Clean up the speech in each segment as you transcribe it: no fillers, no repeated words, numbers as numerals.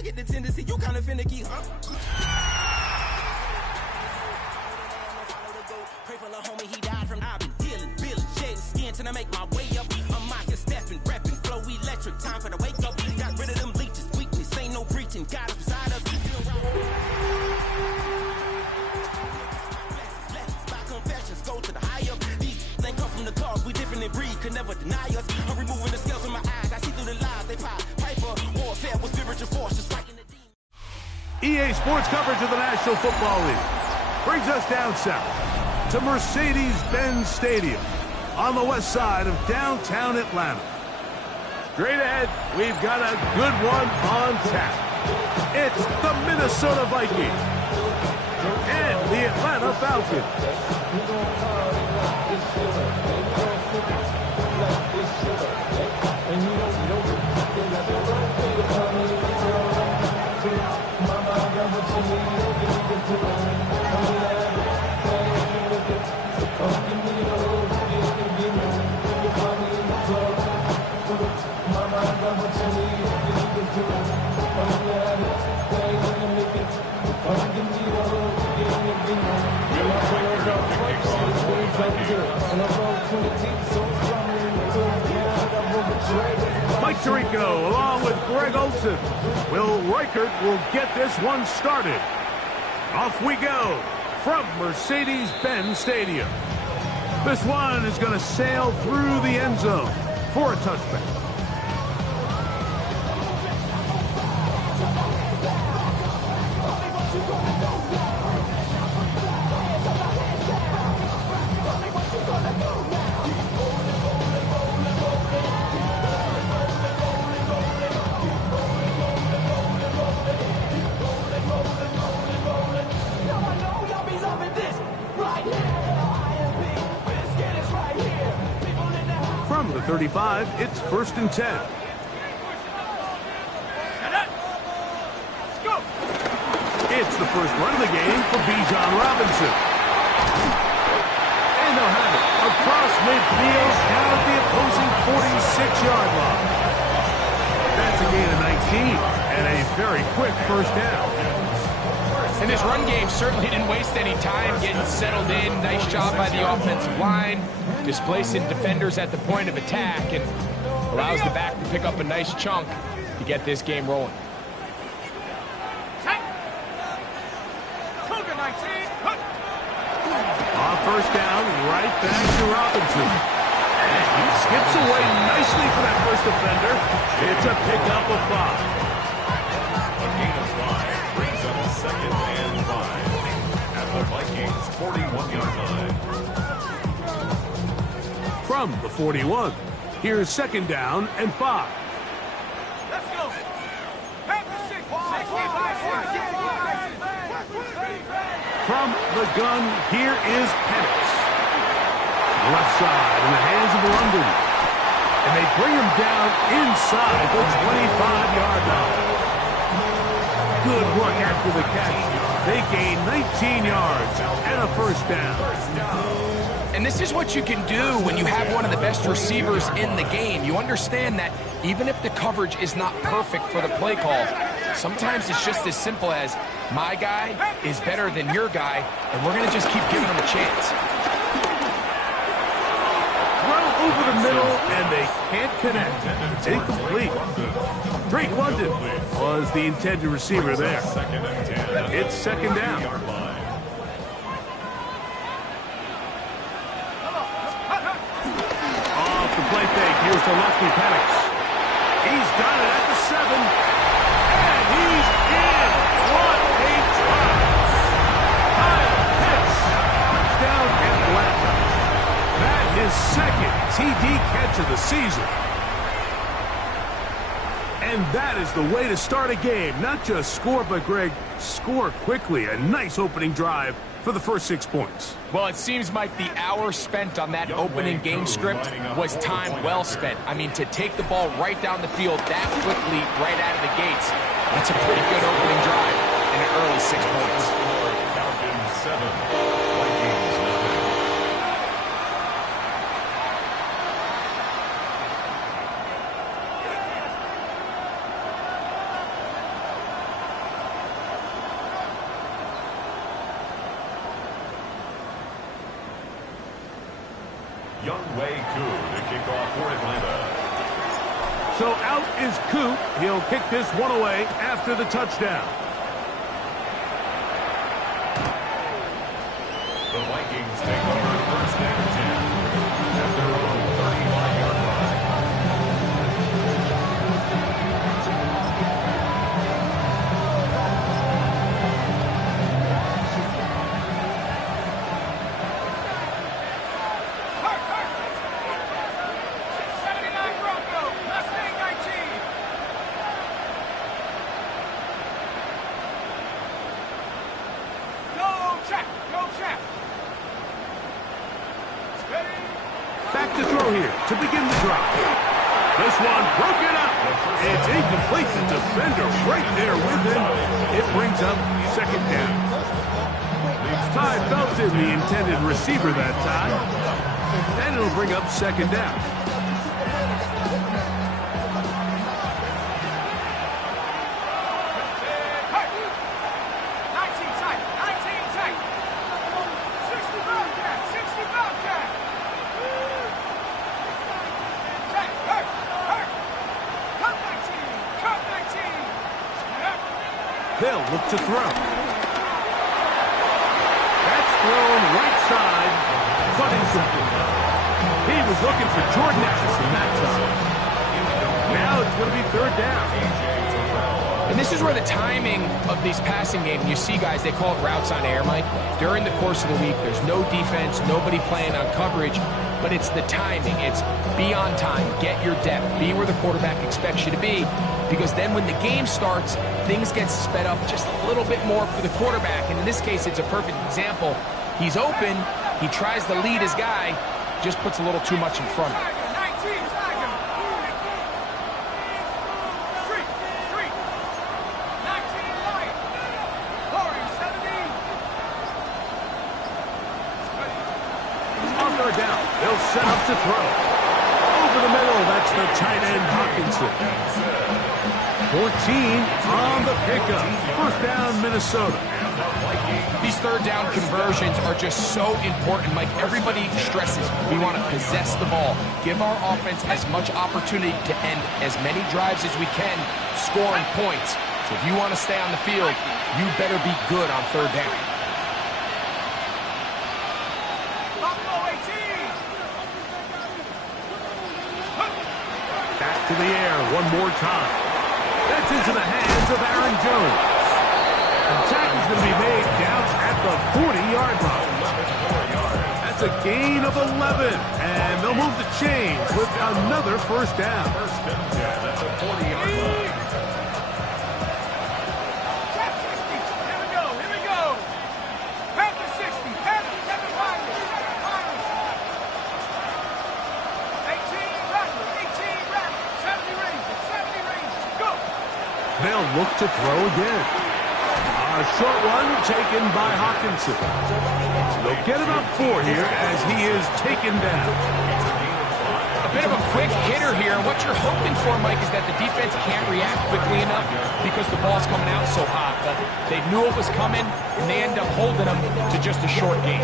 I get the tendency, you kind of finicky, huh? Pray for the homie, he died from. I've been dealing, billing, shedding skin till I make my way up. I'm mocking, stepping, repping, flow electric. Time for the wake up. Got rid of them leeches, weakness, ain't no preaching. God is beside us. By confessions, go to the high up. These ain't come from the cause, we different in breed, could never deny us. I'm removing the scales from my eyes, I see through the lies they pop. Hyper warfare with spiritual forces fighting the demons. EA Sports coverage of the National Football League brings us down south to Mercedes-Benz Stadium on the west side of downtown Atlanta. Straight ahead, we've got a good one on tap. It's the Minnesota Vikings and the Atlanta Falcons. Mike Tirico along with Greg Olson. Will Reichert will get this one started. Off we go from Mercedes-Benz Stadium. This one is going to sail through the end zone for a touchback. From the 35, it's 1st and 10. It's the first run of the game for Bijan Robinson. And they'll have it across midfield down at the opposing 46-yard line. That's a gain of 19 and a very quick first down. And this run game certainly didn't waste any time getting settled in. Nice job by the offensive line, displacing defenders at the point of attack, and allows the back to pick up a nice chunk to get this game rolling. On first down, right back to Robinson. And he skips away nicely for that first defender. It's a pickup of 5. A gain of 5 brings up 2nd and 5 at the Vikings' 41-yard line. From the 41, here's 2nd down and 5. Let's go. From the gun, here is Penix. Left side in the hands of London. And they bring him down inside the 25-yard line. Good work after the catch. They gain 19 yards and a first down. And this is what you can do when you have one of the best receivers in the game. You understand that even if the coverage is not perfect for the play call, sometimes it's just as simple as my guy is better than your guy, and we're going to just keep giving him a chance. Throw over the middle, and they can't connect. It's incomplete. Drake London was the intended receiver there. It's 2nd down. Off the play fake, here's the lefty Penix. He's got it at the 7. And he's in. What a drive. Kyle Pitts. Touchdown Atlanta. That is 2nd TD catch of the season. And that is the way to start a game. Not just score, but, Greg, score quickly. A nice opening drive for the first 6 points. Well, it seems like the hour spent on that opening game script was time well spent. I mean, to take the ball right down the field that quickly right out of the gates, that's a pretty good opening drive and an early 6 points. Falcons 7, Vikings 9. Younghoe Koo to kick off for Atlanta. So out is Koo. He'll kick this one away after the touchdown. The Vikings take over first and 10 at their own 35-yard line. Back to throw here to begin the drive. This one broken up. It's incomplete. The defender right there with him. It brings up second down. Ty Felton, the intended receiver that time. And it'll bring up second down. They'll look to throw. That's thrown right side, but incomplete. He was looking for Jordan Addison that time. Now it's going to be third down. And this is where the timing of these passing games, you see guys, they call it routes on air, Mike. During the course of the week, there's no defense, nobody playing on coverage, but it's the timing. It's be on time, get your depth, be where the quarterback expects you to be, because then when the game starts, things get sped up just a little bit more for the quarterback. And in this case, it's a perfect example. He's open, he tries to lead his guy, just puts a little too much in front of him. Down. They'll set up to throw. Over the middle, that's the tight end Hawkinson. 14 on the pickup. First down, Minnesota. These third down conversions are just so important, Mike. Everybody stresses we want to possess the ball, give our offense as much opportunity to end as many drives as we can, scoring points. So if you want to stay on the field, you better be good on third down. To the air one more time. That's into the hands of Aaron Jones. The tackle's going to be made down at the 40-yard line. That's a gain of 11, and they'll move the chains with another first down. First and 10 at the 40-yard line. They'll look to throw again. A short one taken by Hawkinson. So they'll get about 4 here as he is taken down. A bit of a quick hitter here, and what you're hoping for, Mike, is that the defense can't react quickly enough because the ball's coming out so hot. But they knew it was coming, and they end up holding them to just a short game.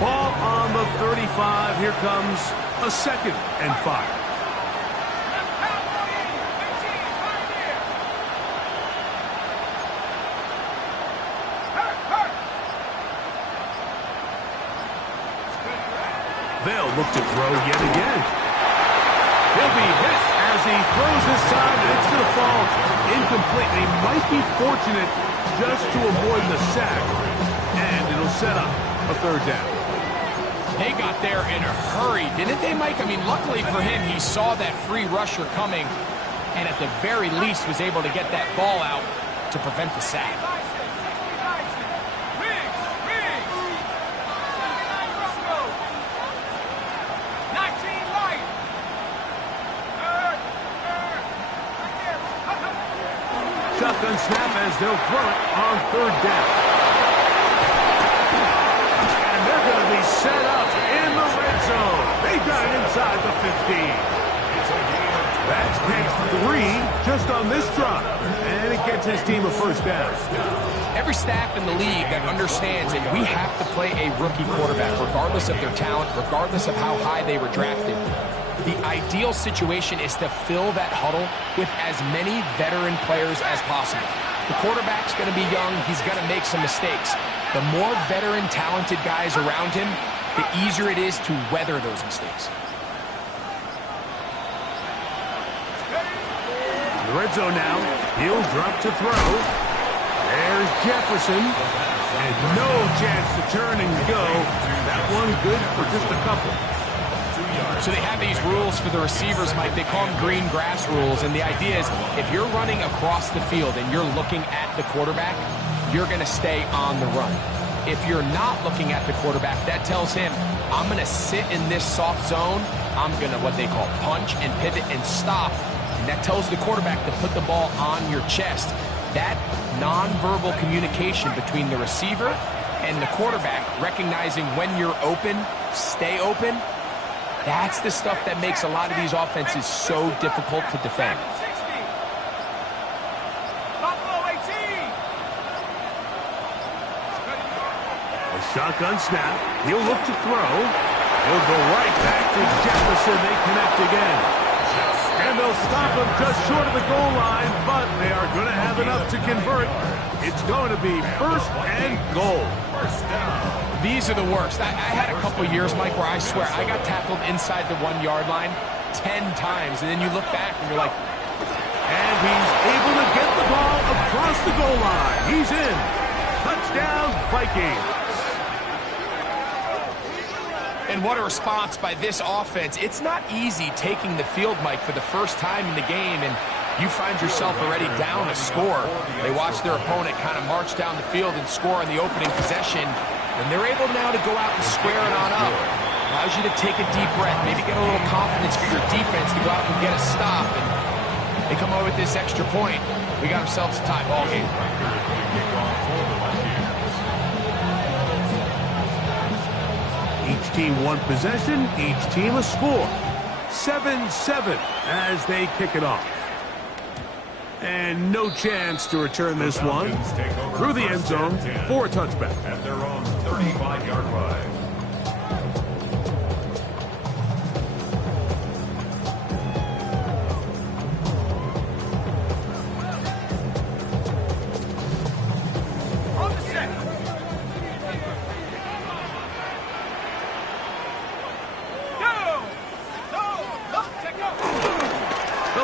Ball on the 35. Here comes a second and 5. They'll look to throw yet again. He'll be hit as he throws this time, and it's going to fall incomplete. He might be fortunate just to avoid the sack, and it'll set up a third down. They got there in a hurry, didn't they, Mike? I mean, luckily for him, he saw that free rusher coming, and at the very least was able to get that ball out to prevent the sack. Shotgun snap as they'll throw it on third down. And they're going to be set up in the red zone. They got it inside the 15. That's picked 3 just on this drive, and it gets his team a first down. Every staff in the league that understands that we have to play a rookie quarterback, regardless of their talent, regardless of how high they were drafted. The ideal situation is to fill that huddle with as many veteran players as possible. The quarterback's going to be young. He's going to make some mistakes. The more veteran, talented guys around him, the easier it is to weather those mistakes. The red zone now. He'll drop to throw. There's Jefferson. And no chance to turn and go. That one good for just a couple. So they have these rules for the receivers, Mike. They call them green grass rules. And the idea is if you're running across the field and you're looking at the quarterback, you're going to stay on the run. If you're not looking at the quarterback, that tells him, I'm going to sit in this soft zone. I'm going to what they call punch and pivot and stop. And that tells the quarterback to put the ball on your chest. That nonverbal communication between the receiver and the quarterback, recognizing when you're open, stay open, that's the stuff that makes a lot of these offenses so difficult to defend. A shotgun snap. He'll look to throw. He'll go right back to Jefferson. They connect again. And they'll stop him just short of the goal line, but they are going to have enough to convert. It's going to be first and goal. These are the worst. I had a couple years, Mike, where I swear I got tackled inside the 1-yard line 10 times, and then you look back and you're like, and he's able to get the ball across the goal line. He's in. Touchdown, Vikings. and what a response by this offense. It's not easy taking the field, Mike, for the first time in the game, and you find yourself already down a score. They watch their opponent kind of march down the field and score on the opening possession, and they're able now to go out and square it on up. Allows you to take a deep breath, maybe get a little confidence for your defense to go out and get a stop, and they come over with this extra point. We got ourselves a tie ball game. Each team one possession, each team a score. 7-7 as they kick it off. And no chance to return this one through the end zone for a touchback. At their own 35-yard line.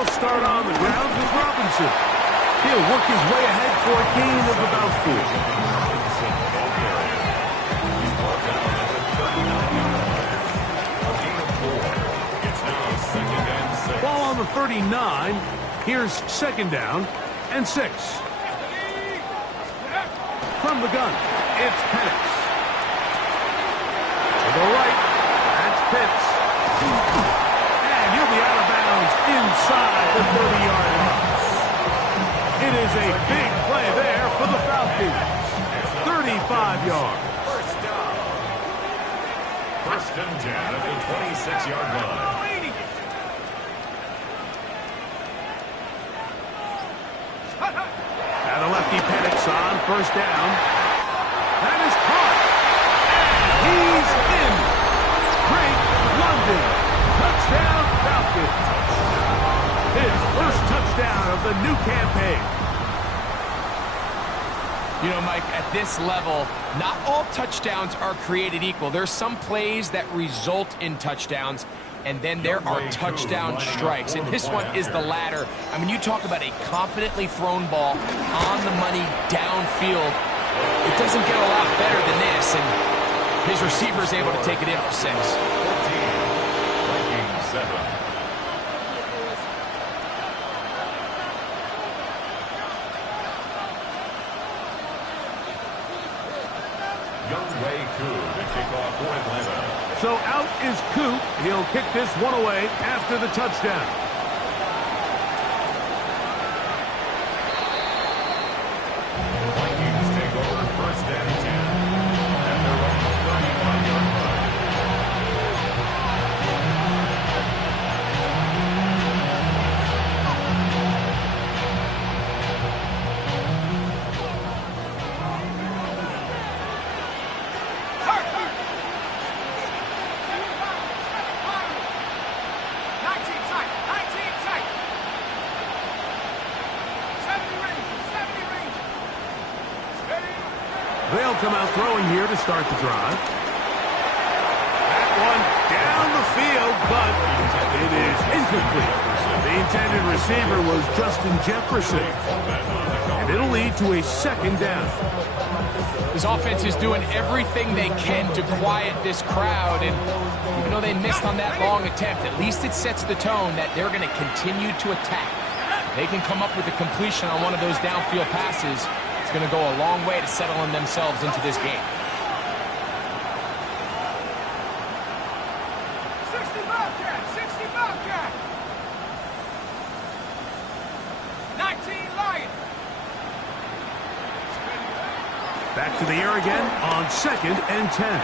Start on the ground with Robinson. He'll work his way ahead for a gain of about 4. Ball on the 39. Here's second down and 6. From the gun, it's Penix. To the right, that's Pitts. And he'll be out of bounds inside the 30-yard line. It is a big play there for the Falcons. 35 yards. First and 10 at the 26-yard line. Now the lefty Penix on first down. That is caught. And he's in. Great London. Touchdown Falcons. His first touchdown of the new campaign. You know, Mike, at this level, not all touchdowns are created equal. There's some plays that result in touchdowns, and then there are touchdown strikes. And this one is the latter. I mean, you talk about a confidently thrown ball on the money downfield. It doesn't get a lot better than this, and his receiver is able to take it in for 6. 7. So out is Coop. He'll kick this one away after the touchdown. Vikings take over first and 10 at their own 35-yard line. They'll come out throwing here to start the drive. That one down the field, but it is incomplete. The intended receiver was Justin Jefferson. And it'll lead to a second down. This offense is doing everything they can to quiet this crowd, and even though they missed on that long attempt, at least it sets the tone that they're going to continue to attack. If they can come up with a completion on one of those downfield passes, it's going to go a long way to settling themselves into this game. 60 Bobcat! 60 Bobcat! 19 Lion! Back to the air again on 2nd and 10.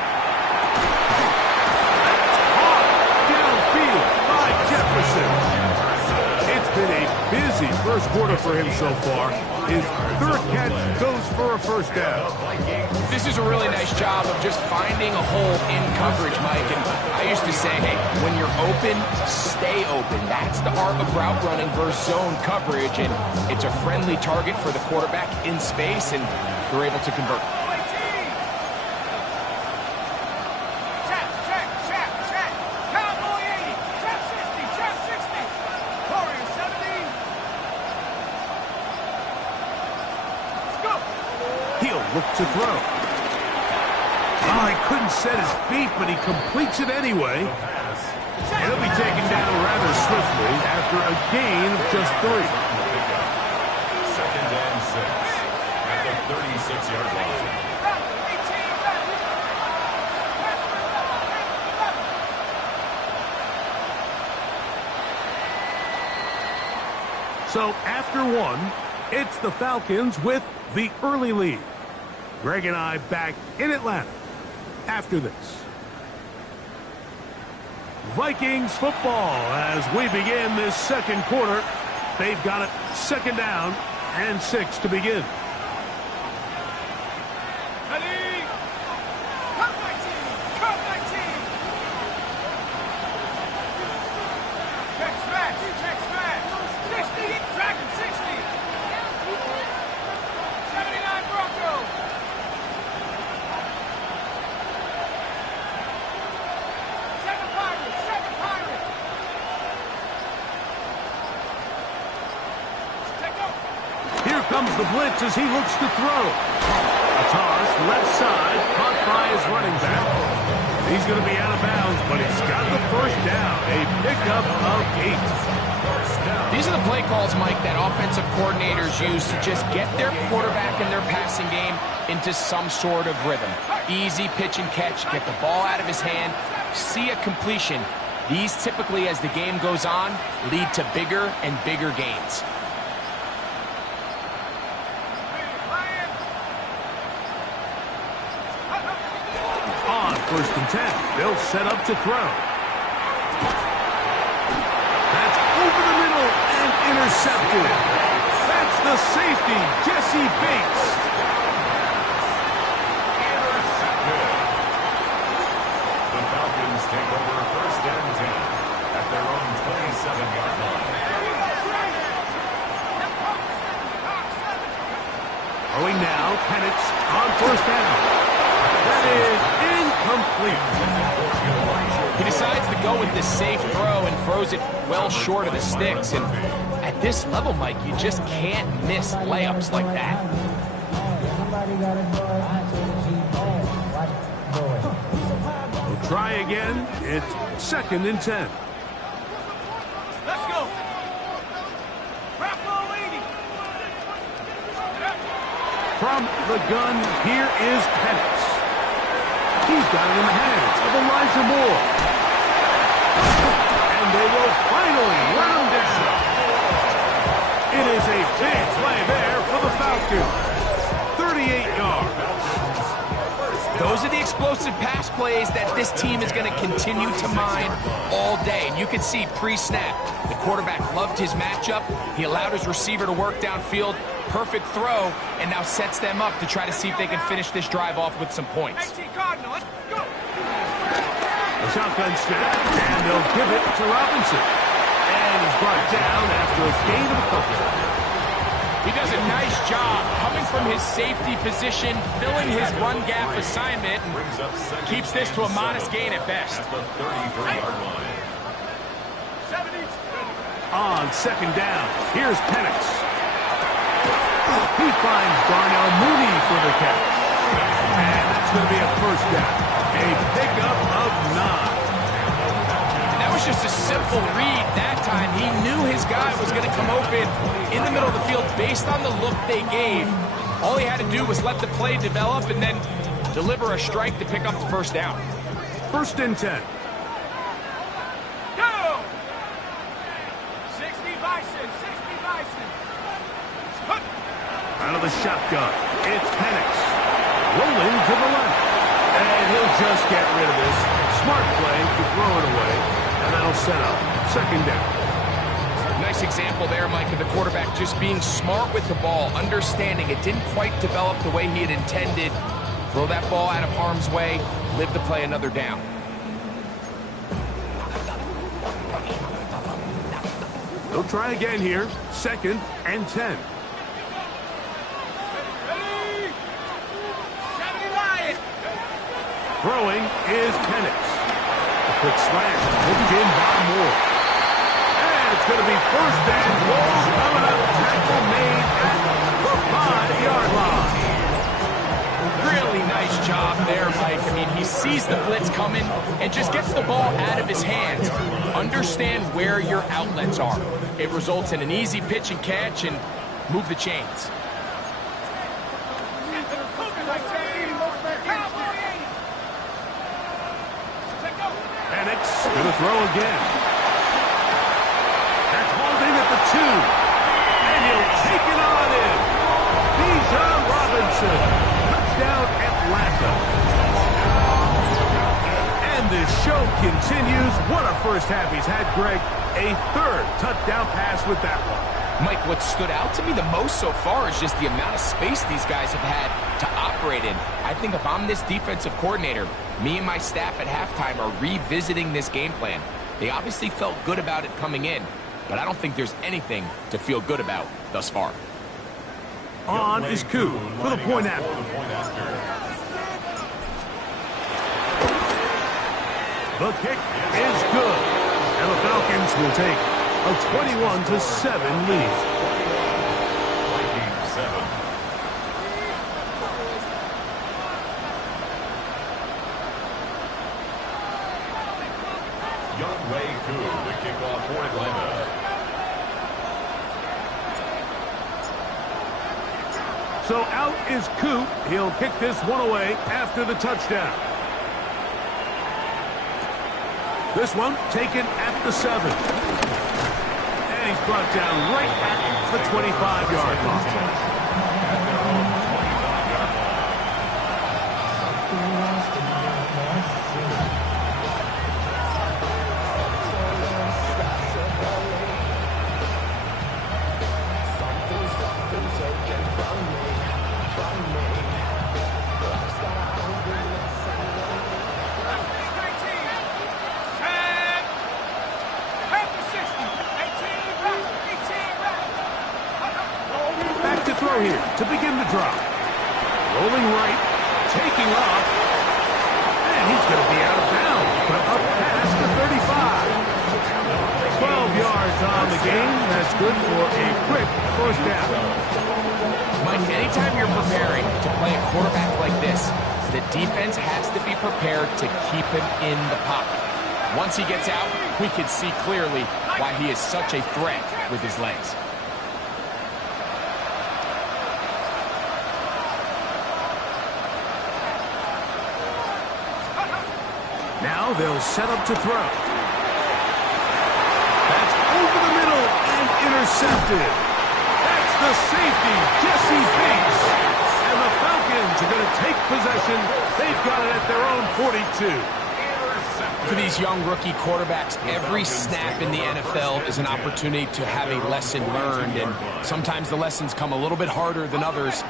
Downfield by Jefferson. It's been a busy first quarter for him so far. His third catch goes for a first down. This is a really nice job of just finding a hole in coverage, Mike. And I used to say, hey, when you're open, stay open. That's the art of route running versus zone coverage. And it's a friendly target for the quarterback in space, and they're able to convert. Look to throw. Oh, he couldn't set his feet, but he completes it anyway. He'll be taken down rather swiftly after a gain of just 3. 2nd and 6 at the 36-yard line. So after 1, it's the Falcons with the early lead. Greg and I back in Atlanta after this. Vikings football as we begin this second quarter. They've got it 2nd down and 6 to begin. Ready? Come my team! Come my team! Check smash! Check smash! 60! Dragon 60! 79 Bronco! 7 Pirates! 7 Pirates! Take go! Here comes the blitz as he looks to throw. A toss left side caught by his running back. He's going to be out of bounds, but he's got the first down. A pickup of 8. These are the play calls, Mike, that offensive coordinators use to just get their quarterback and their passing game into some sort of rhythm. Easy pitch and catch, get the ball out of his hand, see a completion. These typically, as the game goes on, lead to bigger and bigger gains. On 1st and 10, they'll set up to throw. That's over the middle and intercepted. That's the safety, Jesse Bates. Intercepted. The Falcons take over 1st and 10 at their own 27-yard line. Throwing now, Penix on 1st down. That is incomplete. He decides to go with the safe throw and throws it well short of the sticks. And at this level, Mike, you just can't miss layups like that. We'll try again. It's 2nd and 10. Let's go! Bravo 80! From the gun, here is Penix. He's got it in the hands of Elijah Moore. And they will finally run him down. It is a big play there for the Falcons. 38 yards. Those are the explosive pass plays that this team is going to continue to mine all day. And you can see pre-snap, the quarterback loved his matchup. He allowed his receiver to work downfield. Perfect throw, and now sets them up to try to see if they can finish this drive off with some points. The shotgun snap, and they'll give it to Robinson. And he's brought down after a gain of a couple. He does a nice job coming from his safety position, filling his run gap assignment, and keeps this to a modest gain at best. At the 33-yard line. On second down, here's Penix. He finds Darnell Mooney for the catch. And that's going to be a first down. A pickup of 9. And that was just a simple read that time. He knew his guy was going to come open in the middle of the field based on the look they gave. All he had to do was let the play develop and then deliver a strike to pick up the first down. First and 10. Go! 60 Bison, 60 Bison. Out of the shotgun, it's Penix. Rolling to the left. And he'll just get rid of this. Smart play to throw it away. And that'll set up second down. Nice example there, Mike, of the quarterback just being smart with the ball, understanding it didn't quite develop the way he had intended. Throw that ball out of harm's way, live to play another down. They'll try again here. Second and 10. Ready? 70 Lion. Throwing is Penix. A quick slant. Hooked in by Moore. And it's going to be first and goal coming up. Tackle made at the 5-yard line. Really nice job there, Mike. I mean, he sees the blitz coming and just gets the ball out of his hands. Understand where your outlets are. It results in an easy pitch and catch and move the chains. Penix going to throw again. That's holding at the 2. And he'll take it on in. Bijan Robinson. Touchdown Atlanta. And this show continues. What a first half he's had, Greg. A third touchdown pass with that one. Mike, what stood out to me the most so far is just the amount of space these guys have had to operate in. I think if I'm this defensive coordinator, me and my staff at halftime are revisiting this game plan. They obviously felt good about it coming in, but I don't think there's anything to feel good about thus far. On is Koo for the point after. The kick is good. And the Falcons will take a 21-7 lead. Viking 7. Younghoe Koo, the kickoff for Atlanta. So out is Koo. He'll kick this one away after the touchdown. This one taken at the 7. And he's brought down right at the 25-yard line. Here to begin the drive. Rolling right, taking off, and he's going to be out of bounds, but up past the 35. 12 yards on the game. That's good for a quick first down. Mike, anytime you're preparing to play a quarterback like this, the defense has to be prepared to keep him in the pocket. Once he gets out, we can see clearly why he is such a threat with his legs. Now they'll set up to throw. That's over the middle and intercepted. That's the safety, Jesse Bates. And the Falcons are going to take possession. They've got it at their own 42. For these young rookie quarterbacks, every snap in the NFL is an opportunity to have a lesson learned, and sometimes the lessons come a little bit harder than others.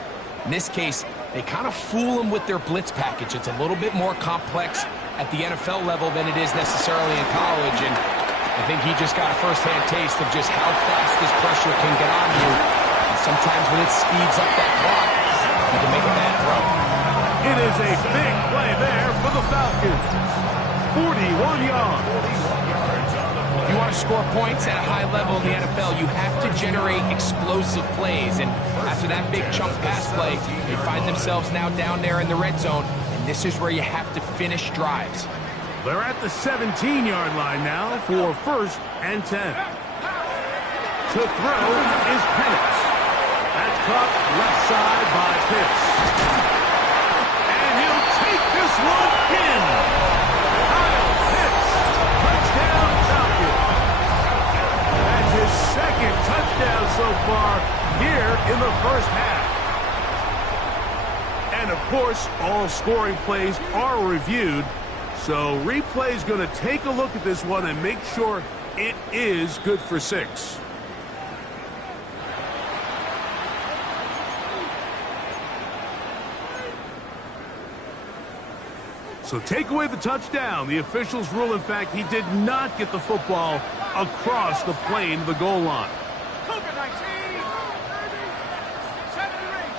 In this case, they kind of fool them with their blitz package. It's a little bit more complex at the NFL level than it is necessarily in college, and I think he just got a first-hand taste of just how fast this pressure can get on you. And sometimes when it speeds up that clock, you can make a bad throw. It is a big play there for the Falcons. 41 yards. If you want to score points at a high level in the NFL, you have to generate explosive plays. And after that big chunk pass play, they find themselves now down there in the red zone. And this is where you have to finish drives. They're at the 17-yard line now for 1st and 10. To throw is Penix. That's caught left side by Pitts. And he'll take this one in. Kyle Pitts, touchdown Falcons. That's his second touchdown so far here in the first half. And of course, all scoring plays are reviewed. So replay's going to take a look at this one and make sure it is good for 6. So take away the touchdown. The officials rule, in fact, he did not get the football across the plane to the goal line. Cougar 19. 70 range.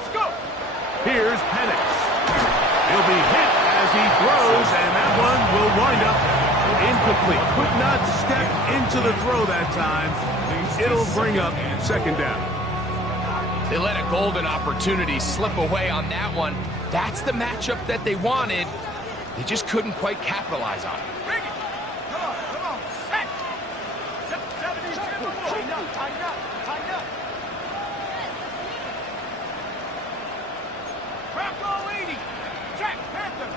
Let's go. Here's Penix. He'll be hit as he throws, and that one will wind up incomplete. Could not step into the throw that time. It'll bring up 2nd down. They let a golden opportunity slip away on that one. That's the matchup that they wanted. They just couldn't quite capitalize on it. Bring it. Come on. Set. 72. Tighten up. Bronco 80. Jack Panther.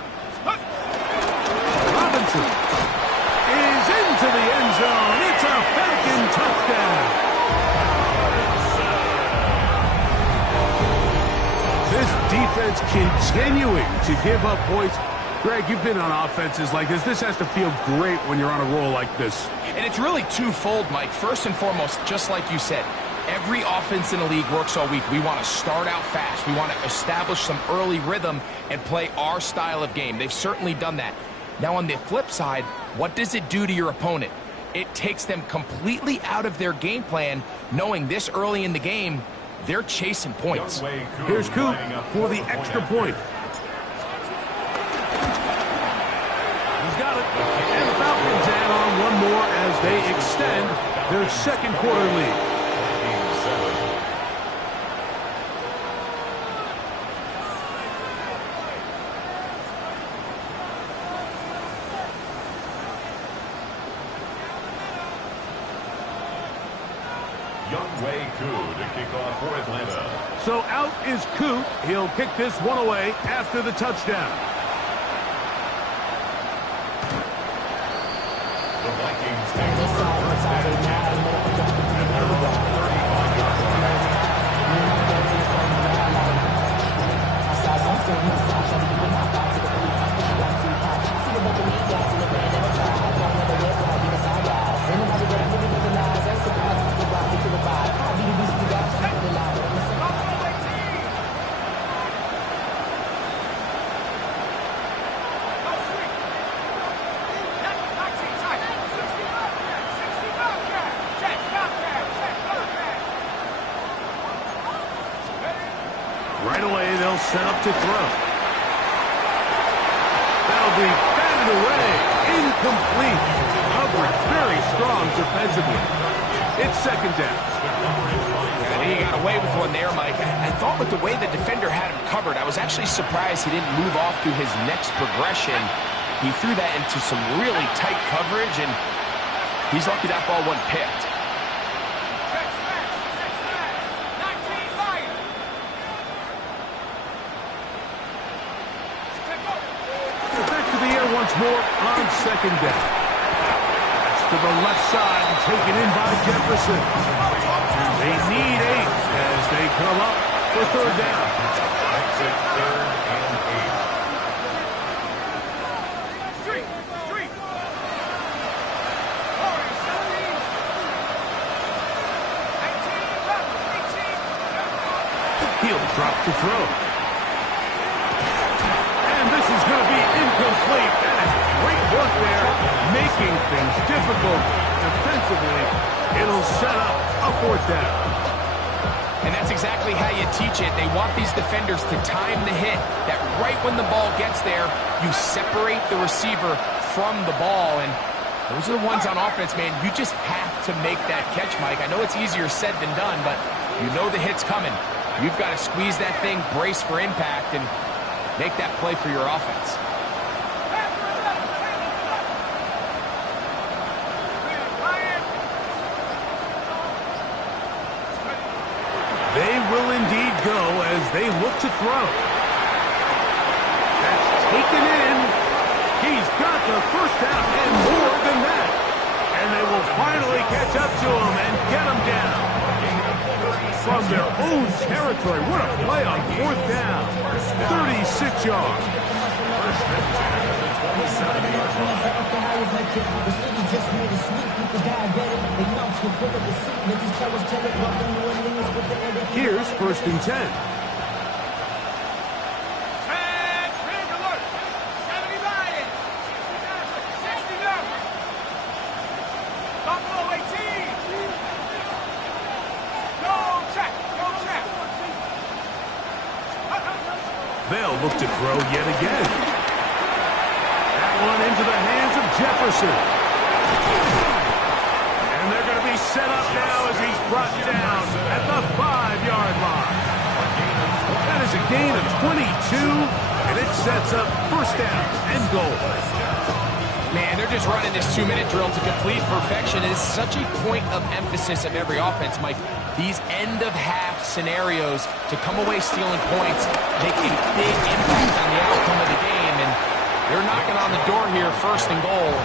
Robinson is into the end zone. It's a Falcon touchdown. This defense continuing to give up points. Greg, you've been on offenses like this. This has to feel great when you're on a roll like this. And it's really twofold, Mike. First and foremost, just like you said, every offense in the league works all week. We want to start out fast. We want to establish some early rhythm and play our style of game. They've certainly done that. Now, on the flip side, what does it do to your opponent? It takes them completely out of their game plan, knowing this early in the game, they're chasing points. Here's Coop for the extra point. He's got it. And the Falcons add on one more as they extend their 2nd quarter lead. To kick off for Atlanta. So out is Coop. He'll kick this one away after the touchdown. The Vikings take over 1st and 10 at their own 35-yard Right away, they'll set up to throw. That'll be batted away. Incomplete. Coverage very strong defensively. It's 2nd down. I think he got away with one there, Mike. I thought with the way the defender had him covered, I was actually surprised he didn't move off to his next progression. He threw that into some really tight coverage, and he's lucky that ball wasn't picked. Once more on 2nd down. That's to the left side and taken in by Jefferson. They need 8 as they come up for 3rd down. Exit 3rd and 8. He'll drop to throw. And this is going to be incomplete. That is great work there. making things difficult defensively. It'll set up a 4th down. And that's exactly how you teach it. They want these defenders to time the hit, that right when the ball gets there, you separate the receiver from the ball. And those are the ones on offense, man. You just have to make that catch, Mike. I know it's easier said than done, but you know the hit's coming. You've got to squeeze that thing, brace for impact, and make that play for your offense. They will indeed go as they look to throw. That's taken in. He's got the 1st down and more than that. And they will finally catch up to him and get him down. From their own territory, what a play on 4th down. 36 yards. Here's 1st and 10. And red alert. 79. 69. Buffalo 18. Go check. Go check. They'll look to throw yet again. That one into the hands of Jefferson. And they're going to be set up now as he's brought down at the 5-yard line. That is a gain of 22, and it sets up 1st down and goal. Man, they're just running this 2-minute drill to complete perfection. It is such a point of emphasis of every offense, Mike. These end-of-half scenarios to come away stealing points make a big impact on the outcome of the game, and they're knocking on the door here, 1st and goal.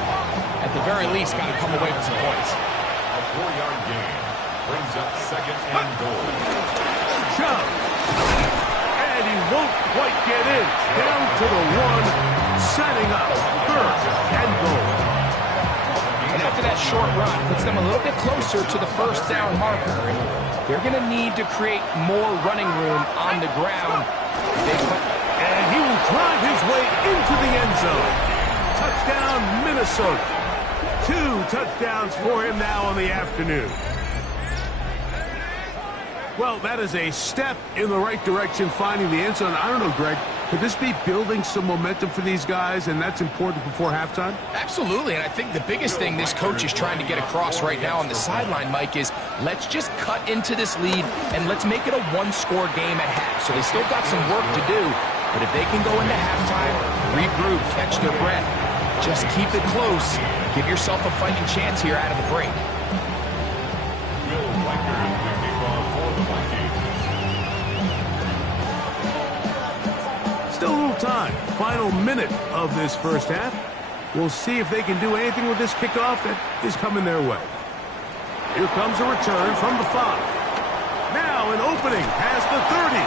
At the very least, got to come away with some points. A 4-yard gain brings up 2nd and goal. Shove. And he won't quite get in. Down to the 1, setting up 3rd and goal. And after that short run, puts them a little bit closer to the 1st down marker. And they're going to need to create more running room on the ground. And he will drive his way into the end zone. Touchdown, Minnesota. 2 touchdowns for him now on the afternoon. Well, that is a step in the right direction, finding the end zone. I don't know, Greg, could this be building some momentum for these guys, and that's important before halftime? Absolutely, and I think the biggest thing this coach is trying to get across right now on the sideline, Mike, is let's just cut into this lead, and let's make it a 1-score game at half. So they still got some work to do, but if they can go into halftime, regroup, catch their breath, just keep it close, give yourself a fighting chance here out of the break. Still a little time. Final minute of this 1st half. We'll see if they can do anything with this kickoff that is coming their way. Here comes a return from the 5. Now an opening past the 30.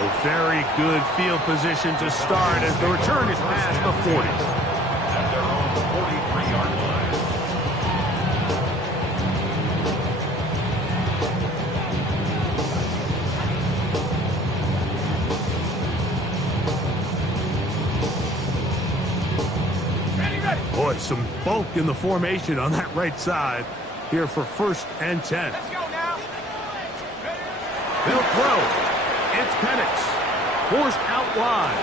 Oh, very good field position to start as the return is past the 40. At their own 43-yard line. Boy, some bulk in the formation on that right side here for 1st and 10. Let's go now. They'll throw. It's Penix. Forced out wide.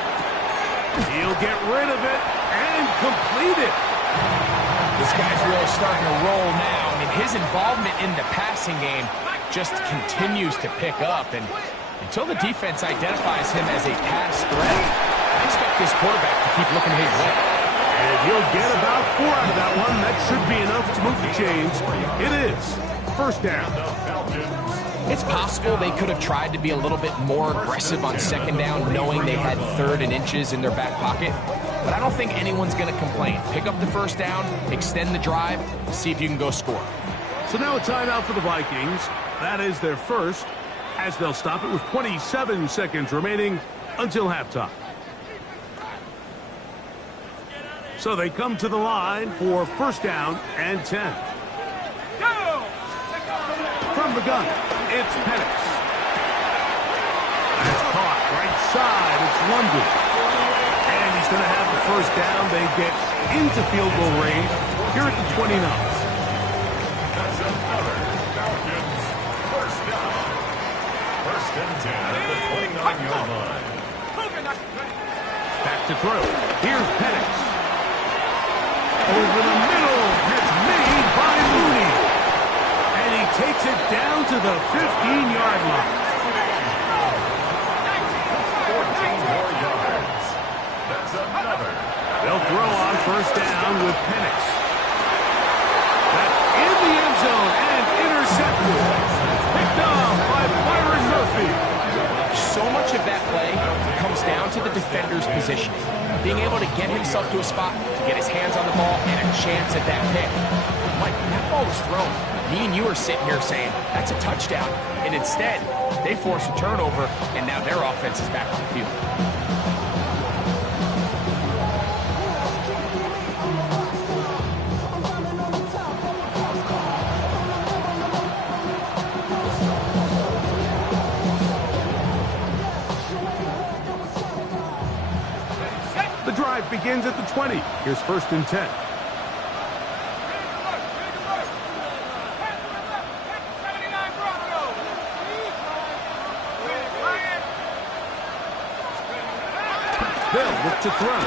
He'll get rid of it and complete it. This guy's really starting to roll now. I mean, his involvement in the passing game just continues to pick up. And until the defense identifies him as a pass threat, I expect this quarterback to keep looking his way. And he'll get about 4 out of that one. That should be enough to move the chains. It is 1st down. It's possible they could have tried to be a little bit more aggressive on 2nd down, knowing they had 3rd and inches in their back pocket. But I don't think anyone's going to complain. Pick up the 1st down, extend the drive, see if you can go score. So now a timeout for the Vikings. That is their 1st, as they'll stop it with 27 seconds remaining until halftime. So they come to the line for 1st down and 10. From the gun, it's Penix. That's caught right side. It's London. And he Vikings going to have the first down. They get into field goal range here at the 29. That's another Falcons first down. First and 10 at the 29-yard line. Back to throw. Here's Penix. Over the middle. That's made by Mooney. And he takes it down to the 15-yard line. 14 more yards. That's another. They'll throw on first down with Penix. That's in the end zone and intercepted. Picked off by Byron Murphy. So much of that play comes down to the defender's positioning. Being able to get himself to a spot, to get his hands on the ball, and a chance at that pick. Mike, when that ball was thrown, me and you are sitting here saying, that's a touchdown. And instead, they force a turnover, and now their offense is back on the field. The drive begins at the 20. Here's first and 10. They'll look to throw.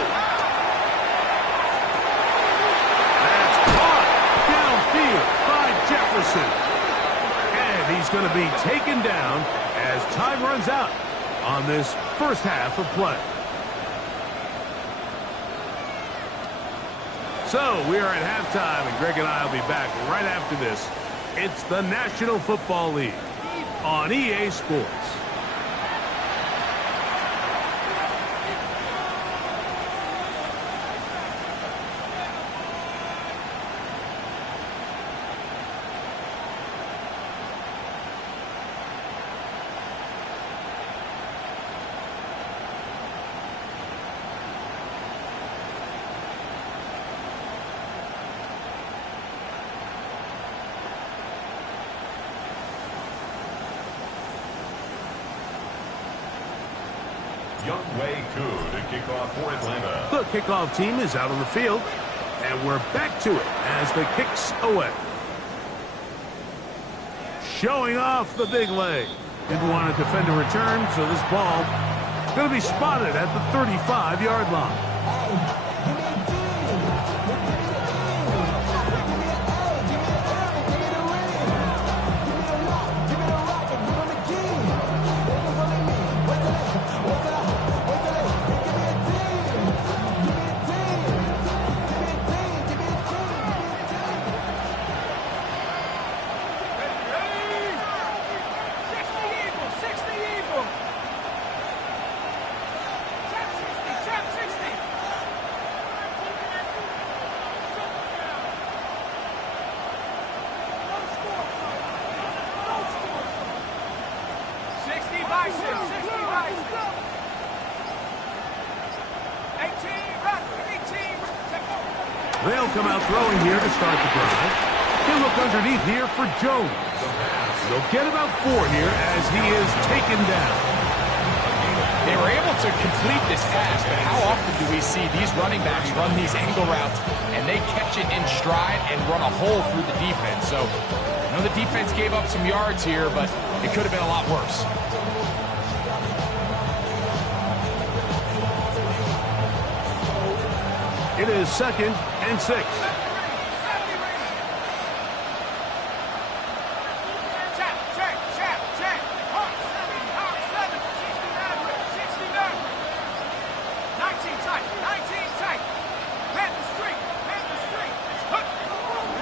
That's caught downfield by Jefferson. And he's going to be taken down as time runs out on this first half of play. So we are at halftime, and Greg and I will be back right after this. It's the National Football League on EA Sports. Youngway Koo to kick off for Atlanta. The kickoff team is out on the field, and we're back to it as the kick's away. Showing off the big leg. Didn't want to defend a return, so this ball is going to be spotted at the 35-yard line. They'll come out throwing here to start the drive. He'll look underneath here for Jones. They'll get about 4 here as he is taken down. They were able to complete this pass, but how often do we see these running backs run these angle routes and they catch it in stride and run a hole through the defense? So I know the defense gave up some yards here, but it could have been a lot worse. It is 2nd and 6.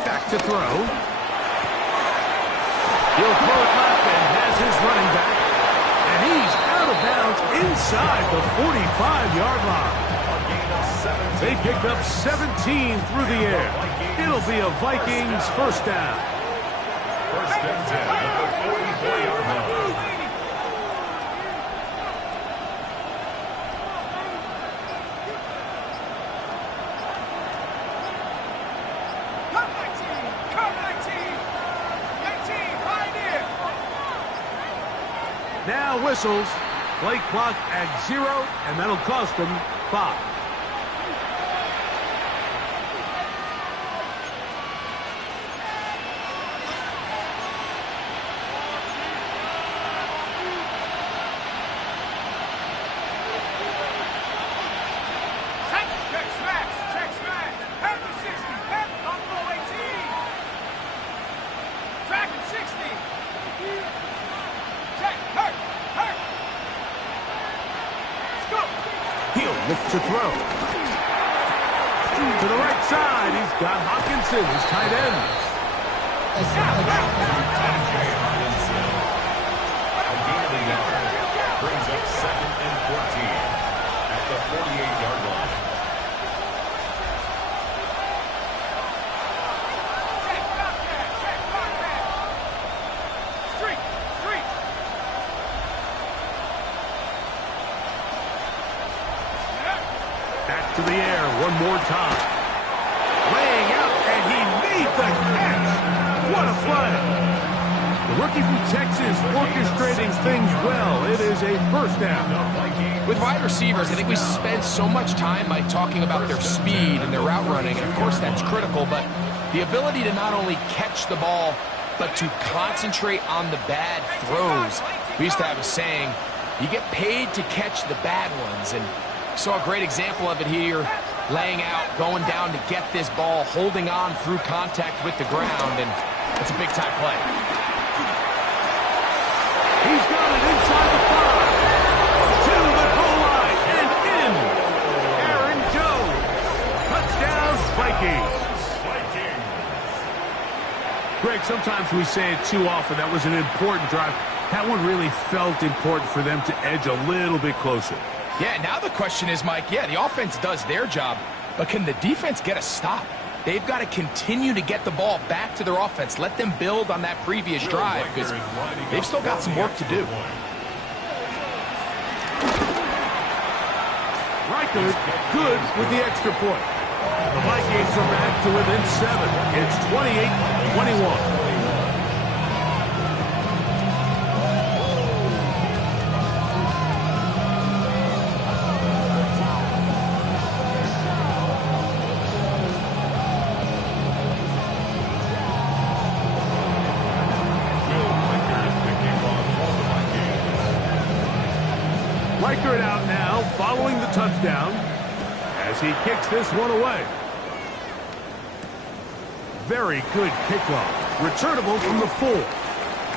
Back to throw. He'll throw it left and has his running back. And he's out of bounds inside the 45-yard line. They picked up 17 through the air. It'll be a Vikings first down. First and 10 at the 44-yard line. Now whistles. Play clock at 0, and that'll cost them 5. Looks to throw. To the right side, he's got Hawkinson, his tight end. A gain of a yard brings up 2nd and 14 at the 48-yard line. Back to the air one more time. Laying out, and he made the catch. What a play. The rookie from Texas orchestrating things well. It is a first down. With wide receivers, I think we spend so much time, Mike, talking about their speed and their route running, and of course that's critical, but the ability to not only catch the ball, but to concentrate on the bad throws. We used to have a saying, you get paid to catch the bad ones, and saw a great example of it here, laying out, going down to get this ball, holding on through contact with the ground, and it's a big-time play. He's got it inside the 5, to the goal line, and in. Aaron Jones. Touchdown, Vikings. Greg, sometimes we say it too often. That was an important drive. That one really felt important for them to edge a little bit closer. Yeah, now the question is, Mike, yeah, the offense does their job, but can the defense get a stop? They've got to continue to get the ball back to their offense. Let them build on that previous drive because they've still got some work to do. Reichert, good with the extra point. The Vikings are back to within 7. It's 28-21. Reichert out now, following the touchdown, as he kicks this one away. Very good kickoff. Returnable from the 4.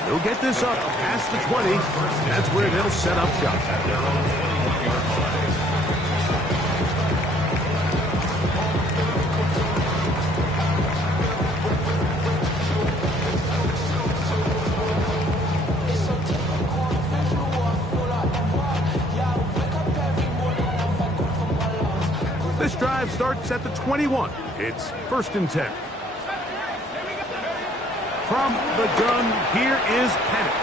He'll get this up past the 20. That's where they'll set up shop. This drive starts at the 21. It's 1st and 10. From the gun, here is Penix.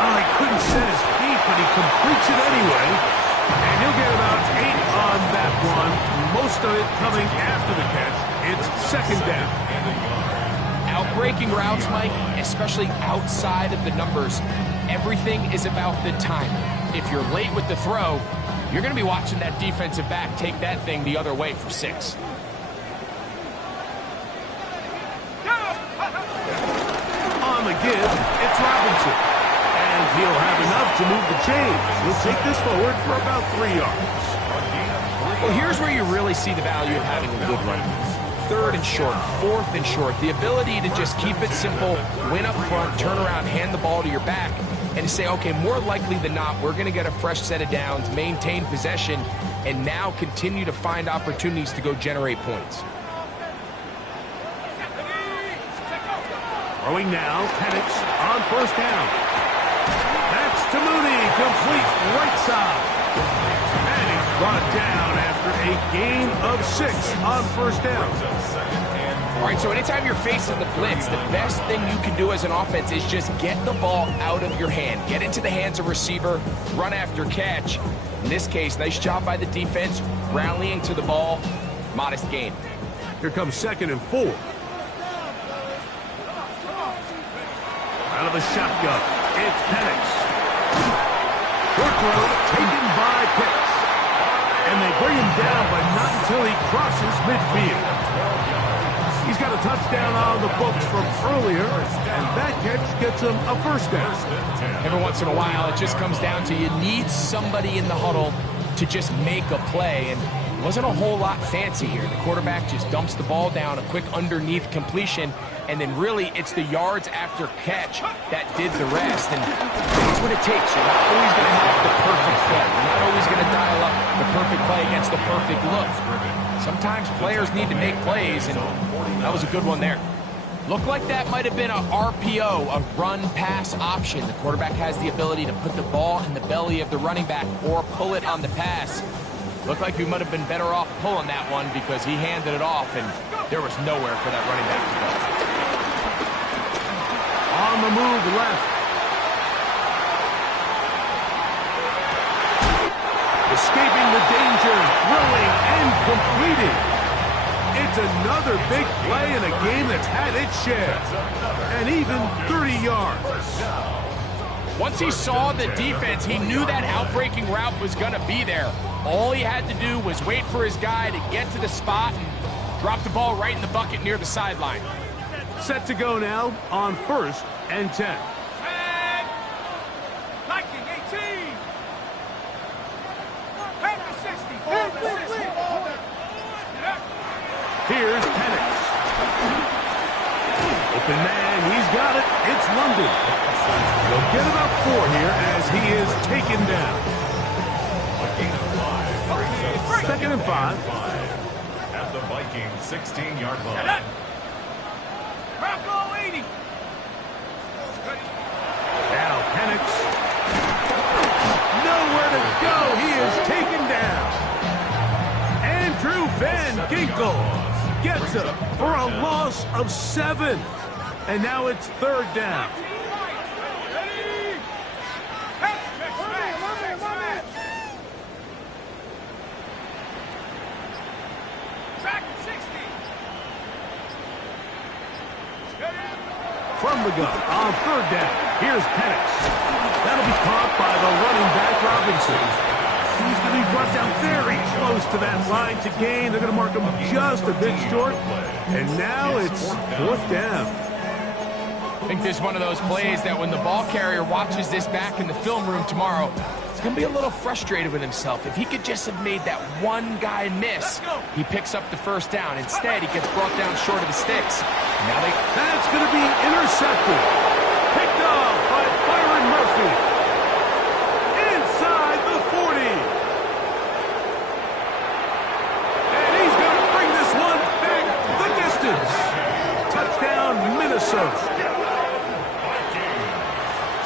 Oh, he couldn't set his feet, but he completes it anyway. And he'll get about 8 on that one. Most of it coming after the catch. It's 2nd down. Outbreaking routes, Mike, especially outside of the numbers, everything is about the timing. If you're late with the throw, you're going to be watching that defensive back take that thing the other way for 6. On the give, it's Robinson. And he'll have enough to move the chains. He'll take this forward for about 3 yards. Well, here's where you really see the value of having a good run. 3rd and short, 4th and short. The ability to just keep it simple, win up front, turn around, hand the ball to your back, and to say, okay, more likely than not, we're going to get a fresh set of downs, maintain possession, and now continue to find opportunities to go generate points. Throwing now, Penix on 1st down. That's to Mooney, complete right side. And he's brought down after a gain of 6 on 1st down. All right, so anytime you're facing the blitz, the best thing you can do as an offense is just get the ball out of your hand. Get into the hands of receiver, run after catch. In this case, nice job by the defense, rallying to the ball, modest gain. Here comes 2nd and 4. Out of the shotgun, it's Penix. Short throw taken by Pitts. And they bring him down, but not until he crosses midfield. He's got a touchdown on the books from earlier, and that catch gets him a 1st down. Every once in a while, it just comes down to you need somebody in the huddle to just make a play, and it wasn't a whole lot fancy here. The quarterback just dumps the ball down, a quick underneath completion, and then really it's the yards after catch that did the rest. And that's what it takes. You're not always going to have the perfect play. You're not always going to dial up the perfect play against the perfect look. Sometimes players need to make plays, and that was a good one there. Looked like that might have been a RPO, a run-pass option. The quarterback has the ability to put the ball in the belly of the running back or pull it on the pass. Looked like he might have been better off pulling that one because he handed it off, and there was nowhere for that running back to go. On the move left. Escaping the danger, throwing and completing. It's another big play in a game that's had its share. And even 30 yards. Once he saw the defense, he knew that outbreaking route was going to be there. All he had to do was wait for his guy to get to the spot and drop the ball right in the bucket near the sideline. Set to go now on 1st and 10. Viking 18. Head to 60. Ball to 60. Here's Penix. Open man, he's got it. It's London. They'll get about 4 here as he is taken down. Second and 5. At the Viking 16-yard line. Bronco 80. Now Penix. Nowhere to go. He is taken down. Andrew Van Ginkel gets it for a loss of 7. And now it's 3rd down. From the gun on 3rd down. Here's Penix. That'll be caught by the running back Robinson. He's going to be brought down very close to that line to gain. They're going to mark him just a bit short. And now it's 4th down. I think this is one of those plays that when the ball carrier watches this back in the film room tomorrow, he's going to be a little frustrated with himself. If he could just have made that one guy miss, he picks up the 1st down. Instead, he gets brought down short of the sticks. Now That's going to be intercepted. Picked off by Byron Murphy. Inside the 40. And he's going to bring this one back the distance. Touchdown, Minnesota.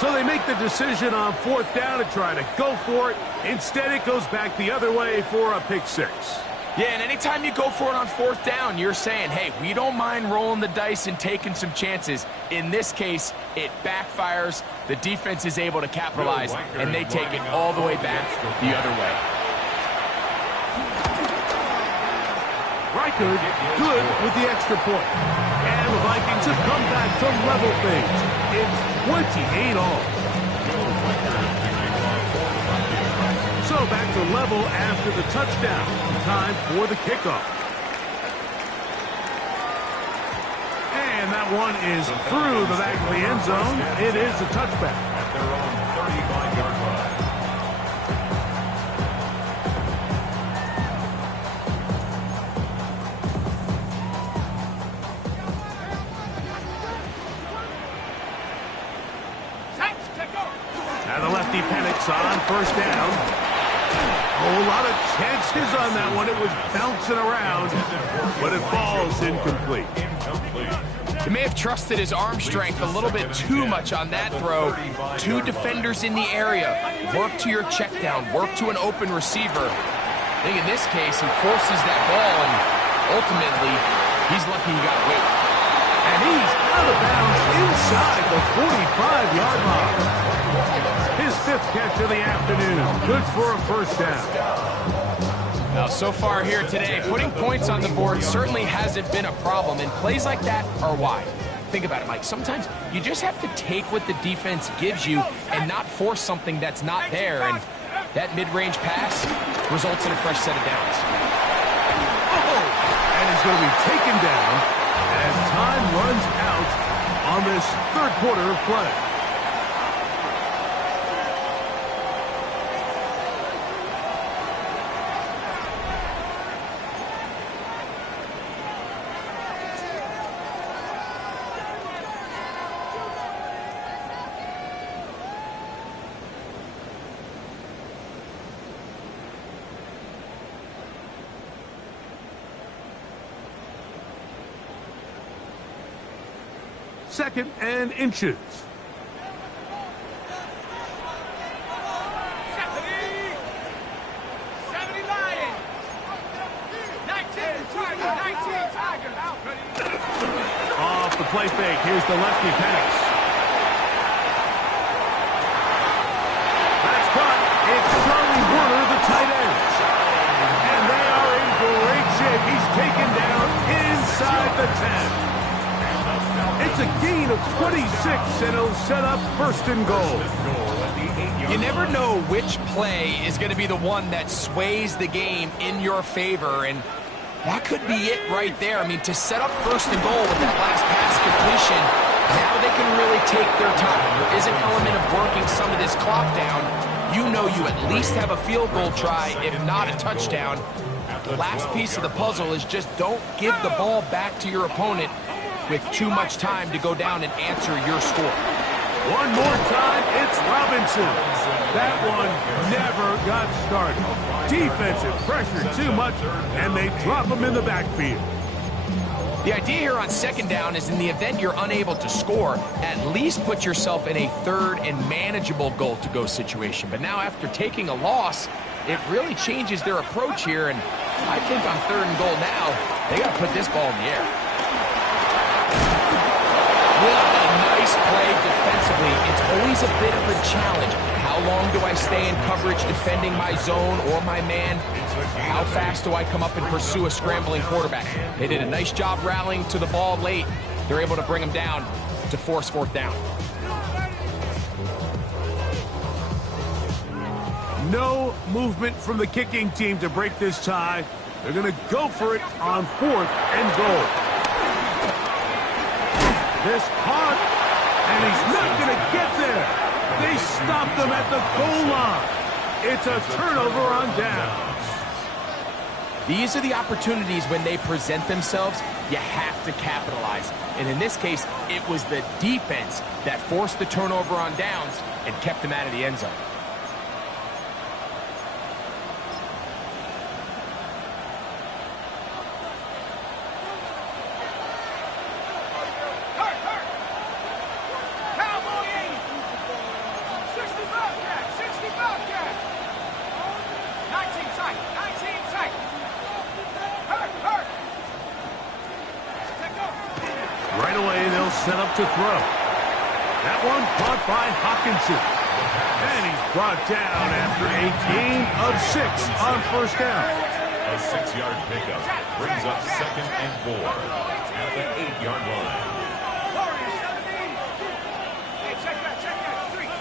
So they make the decision on 4th down to try to go for it. Instead, it goes back the other way for a pick 6. Yeah, and anytime you go for it on 4th down, you're saying, hey, we don't mind rolling the dice and taking some chances. In this case, it backfires. The defense is able to capitalize, and they take it all the way back the other way. Reichard good with the extra point. And the Vikings have come back to level things. It's 28 all. So back to level after the touchdown. Time for the kickoff. And that one is through the back of the end zone. It is a touchback. At their own 35-yard line. Now the lefty Penix on 1st down. A whole lot of chances on that one. It was bouncing around, but it falls incomplete. He may have trusted his arm strength a little bit too much on that throw. 2 defenders in the area. Work to your check down. Work to an open receiver. I think in this case, he forces that ball, and ultimately, he's lucky he got away. And he's out of bounds inside the 45-yard line. His 5th catch of the afternoon. Good for a 1st down. Now, so far here today, putting points on the board certainly hasn't been a problem, and plays like that are why. Think about it, Mike. Sometimes you just have to take what the defense gives you and not force something that's not there, and that mid-range pass results in a fresh set of downs. And he's going to be taken down as time runs out on this 3rd quarter of play. 2nd and inches. 70 Lions. 19 Tiger. Off the play fake. Here's the lefty pass. That's caught. It's Charlie Warner, the tight end. And they are in great shape. He's taken down inside the 10. It's a gain of 26, and it'll set up 1st and goal. You never know which play is going to be the one that sways the game in your favor, and that could be it right there. I mean, to set up 1st and goal with that last pass completion, now they can really take their time. There is an element of working some of this clock down. You know you at least have a field goal try, if not a touchdown. The last piece of the puzzle is just don't give the ball back to your opponent with too much time to go down and answer your score. One more time, it's Robinson. That one never got started. Defensive pressure too much, and they drop him in the backfield. The idea here on 2nd down is in the event you're unable to score, at least put yourself in a 3rd and manageable goal-to-go situation. But now after taking a loss, it really changes their approach here, and I think on 3rd and goal now, they got to put this ball in the air. What a nice play defensively. It's always a bit of a challenge. How long do I stay in coverage defending my zone or my man? How fast do I come up and pursue a scrambling quarterback? They did a nice job rallying to the ball late. They're able to bring him down to force 4th down. No movement from the kicking team to break this tie. They're going to go for it on 4th and goal. This hard, and he's not going to get there. They stopped him at the goal line. It's a turnover on downs. These are the opportunities when they present themselves, you have to capitalize. And in this case, it was the defense that forced the turnover on downs and kept them out of the end zone. Right away, they'll set up to throw. That one caught by Hawkinson. And he's brought down after a gain of 6 on 1st down. A 6-yard pickup brings up 2nd and 4 at the 8-yard line. Hey, check that. Street.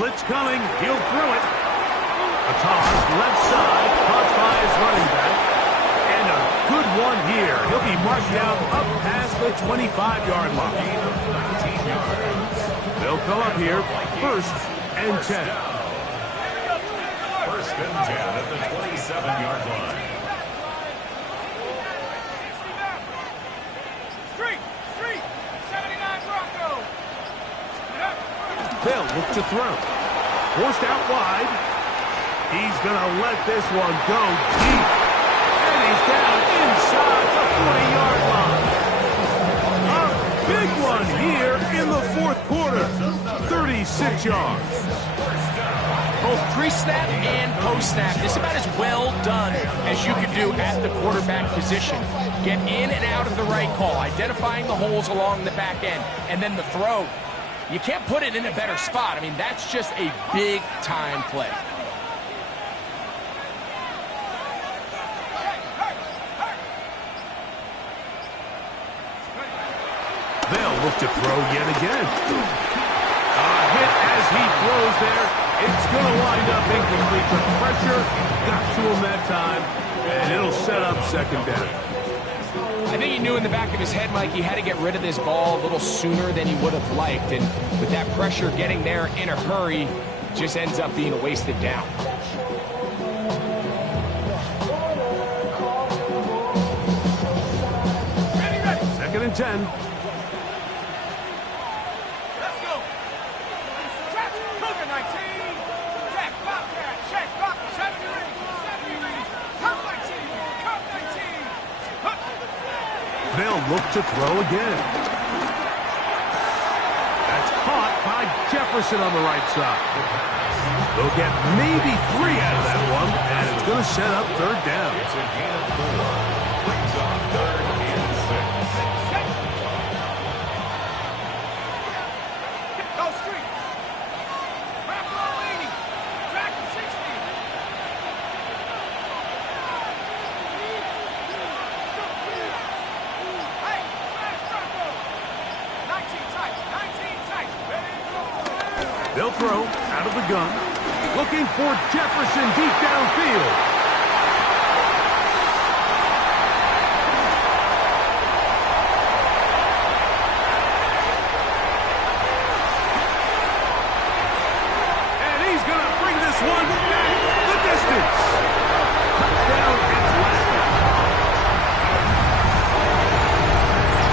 Blitz coming. He'll throw it. A toss left side, caught by his running back. And a good one here. He'll be marked down up past the 25-yard line. They'll come up here, 1st and 10. 1st and 10 at the 27-yard line. Street. 79 Broncos. They'll look to throw. Forced out wide. He's going to let this one go deep. And he's down inside the 40-yard line. A big one here in the 4th quarter. 36 yards. Both pre-snap and post-snap, this is about as well done as you could do at the quarterback position. Get in and out of the right call, identifying the holes along the back end, and then the throw. You can't put it in a better spot. I mean, that's just a big-time play. They'll look to throw yet again. A hit as he throws there. It's going to wind up incomplete. The pressure got to him that time, and it'll set up 2nd down. I think he knew in the back of his head, Mike, he had to get rid of this ball a little sooner than he would have liked. And with that pressure getting there in a hurry, just ends up being a wasted down. Ready. 2nd and 10. Let's go. Jack, Cougar 19. Jack, Bobcat, Jack, Bobcat, 73. Cup 19. They'll look to throw again. That's caught by Jefferson on the right side. They'll get maybe 3 out of that one, and it's going to set up third down. It's a gain of 4. Brings up 3rd and 6. Go street. Back row 80. Back 60. Hey, flash Bronco. 19 tight. 19 tight. Ready to go. They'll throw out of the gun. Looking for Jefferson deep downfield. And he's going to bring this one back the distance. Touchdown Atlanta.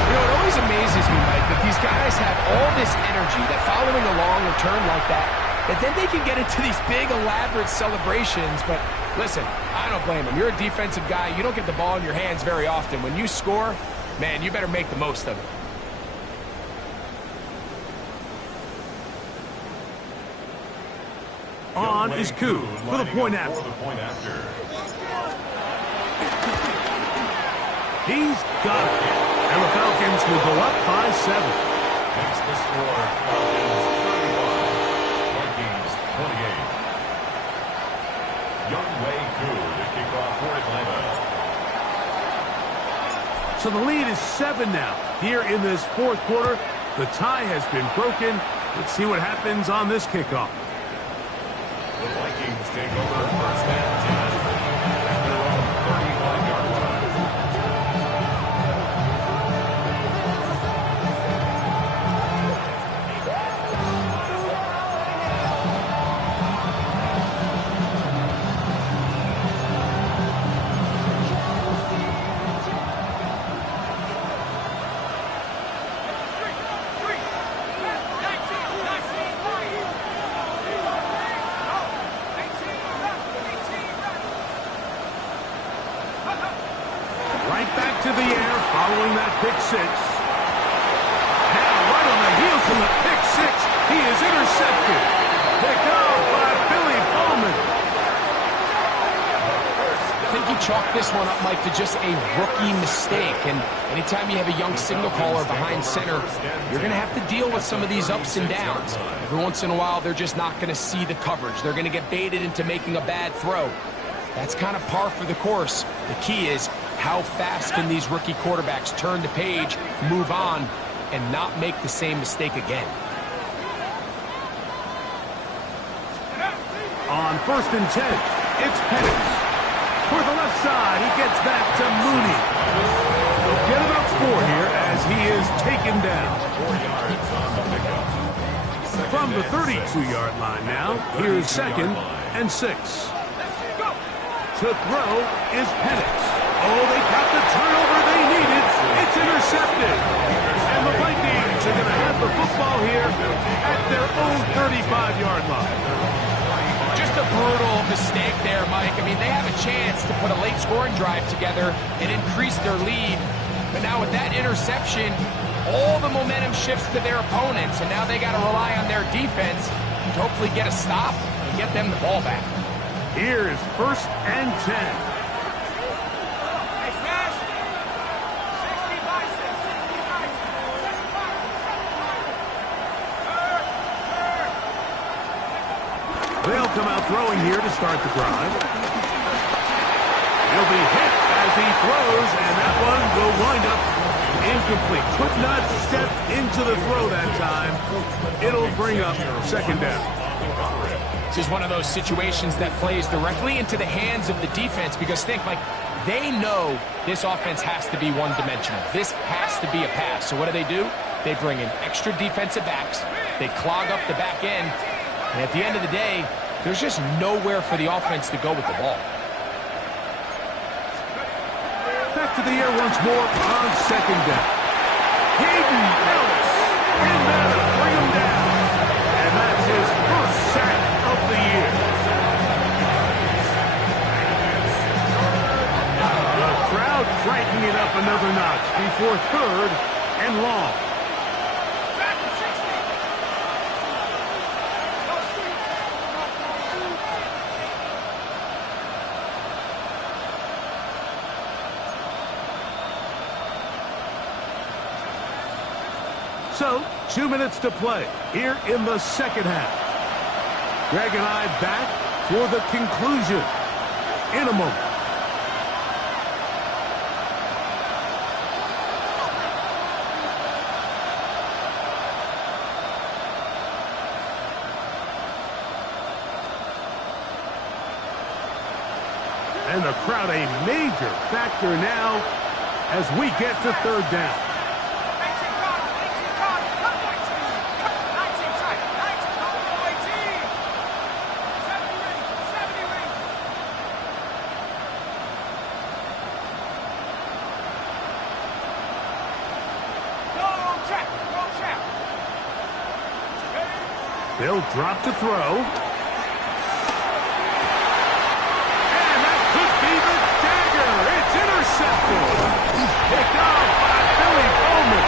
You know, it always amazes me, Mike, that these guys have all this energy, that following a long return like that then they can get into these big, elaborate celebrations. But listen, I don't blame them. You're a defensive guy. You don't get the ball in your hands very often. When you score, man, you better make the most of it. On is Koo for the point after. He's got it. And the Falcons will go up by 7. Makes the score Falcons 31, Vikings 28. Younghoe Koo to kick off for Atlanta. So the lead is 7 now. Here in this fourth quarter, the tie has been broken. Let's see what happens on this kickoff. The Vikings take over first and 10 at their own 35-yard line. Right back to the air following that pick 6. Now right on the heels from the pick 6, he is intercepted. Picked off by Billy Bowman. I think he chalked this one up, Mike, to just a rookie mistake. And anytime you have a young signal caller behind center, you're going to have to deal with some of these ups and downs. Every once in a while, they're just not going to see the coverage. They're going to get baited into making a bad throw. That's kind of par for the course. The key is how fast can these rookie quarterbacks turn the page, move on, and not make the same mistake again. On first and 10, it's Penix. For the left side, he gets that to Mooney. They'll get about 4 here as he is taken down. 4 yards on the pickup. From the 32-yard line now, here's second and 6. To throw is Penix. Oh, they got the turnover they needed. It's intercepted. And the Vikings are going to have the football here at their own 35-yard line. Just a brutal mistake there, Mike. I mean, they have a chance to put a late scoring drive together and increase their lead. But now with that interception, all the momentum shifts to their opponents, and now they got to rely on their defense to hopefully get a stop and get them the ball back. Here's first and 10. Hey, Smash. 60 biceps. 60 biceps. They'll come out throwing here to start the drive. He'll be hit as he throws, and that one will wind up incomplete. Could not step into the throw that time. It'll bring up second down. This is one of those situations that plays directly into the hands of the defense because think, like, they know this offense has to be one-dimensional. This has to be a pass. So what do? They bring in extra defensive backs. They clog up the back end. And at the end of the day, there's just nowhere for the offense to go with the ball. Back to the air once more on second down. Hayden Ellis in there to bring him down. And that's his first sack of the year. The crowd cranking it up another notch before third and long. So, 2 minutes to play here in the second half. Greg and I back for the conclusion in a moment. And the crowd a major factor now as we get to third down. They'll drop to throw. And that could be the dagger. It's intercepted. Picked off by Billy Bowman.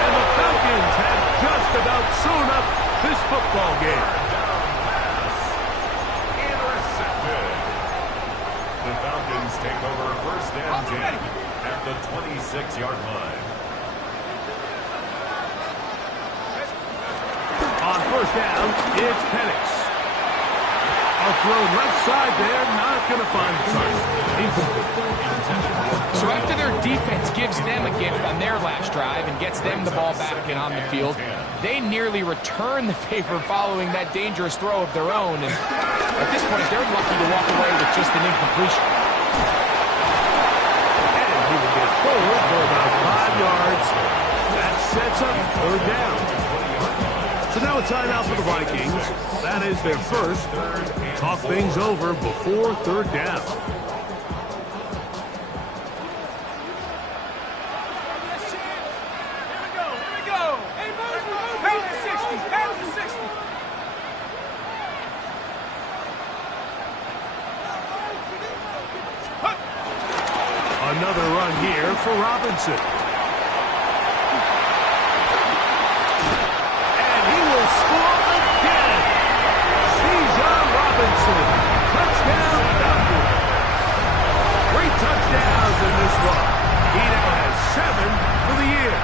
And the Falcons have just about sewn up this football game. Intercepted. The Falcons take over first and 10 at the 26-yard line. On first down, it's Penix. A throw left side there, not going to find the target. So after their defense gives them a gift on their last drive and gets them the ball back and on the field, they nearly return the favor following that dangerous throw of their own. And at this point, they're lucky to walk away with just an incompletion. And he will get forward for about 5 yards. That sets up third down. So now a timeout for the Vikings. That is their first. Talk things over before third down. Another run here for Robinson. Touchdown, Falcons. 3 touchdowns in this one. He now has 7 for the year.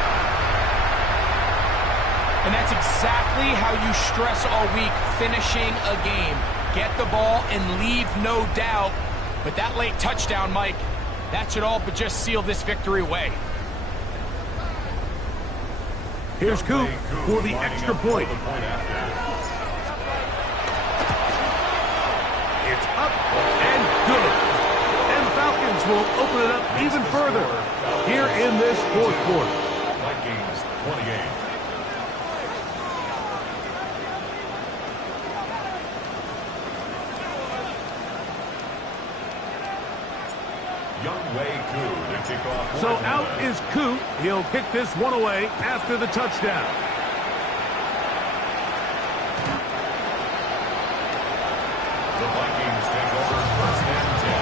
And that's exactly how you stress all week, finishing a game. Get the ball and leave no doubt. But that late touchdown, Mike, that should all but just seal this victory away. Here's Coop for the extra point. It's up and good. And the Falcons will open it up even further here in this fourth quarter. Vikings 28. So out is Coop. He'll kick this one away after the touchdown. The Vikings take over first and 10